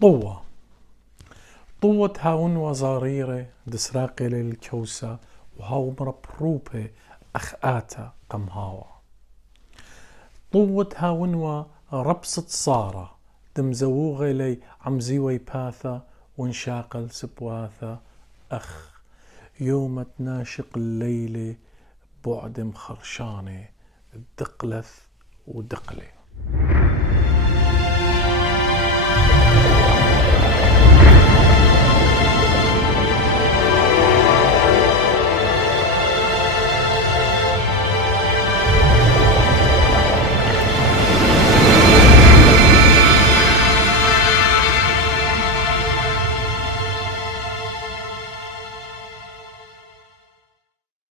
طوة طوة هاون وزاريرة دسراقي للكوسة وهاو مربروبة أخآتا قمهاوة. طوة هاونوا ربصة صارة دمزوغي لي عمزيوي باثا ونشاقل سبواثا أخ يوم تناشق الليلة بعد مخرشانة دقلث ودقلة.